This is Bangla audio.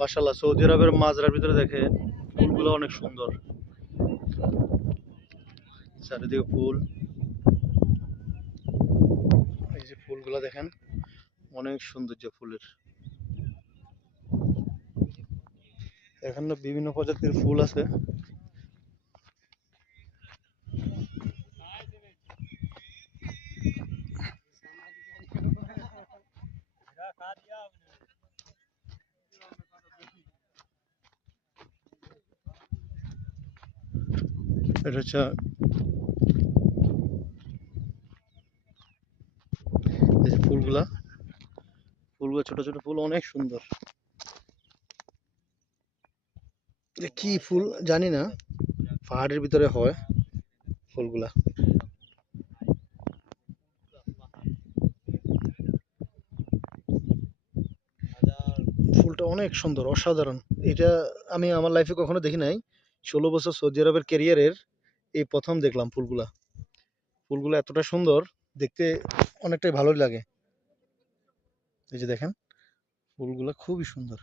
মাশাআল্লাহ, সৌদি আরবের মাজারের ভিতরে দেখেন ফুলগুলো অনেক সুন্দর। চারিদিকে ফুল, এই যে ফুলগুলো দেখেন অনেক সৌন্দর্য ফুলের। এখানে বিভিন্ন প্রজাতির ফুল আছে। এটা হচ্ছে এই যে ফুলগুলা, ফুলগুলো ছোট ছোট ফুল অনেক সুন্দর। এটা কি ফুল জানি না, পাহাড়ের ভিতরে হয় ফুলগুলা। ফুলটা অনেক সুন্দর, অসাধারণ। এটা আমি আমার লাইফে কখনো দেখি নাই। 16 বছর সৌদি আরবের ক্যারিয়ারের এই প্রথম দেখলাম ফুলগুলা। ফুলগুলো এতটা সুন্দর দেখতে, অনেকটাই ভালোই লাগে। এই যে দেখেন ফুলগুলা খুবই সুন্দর।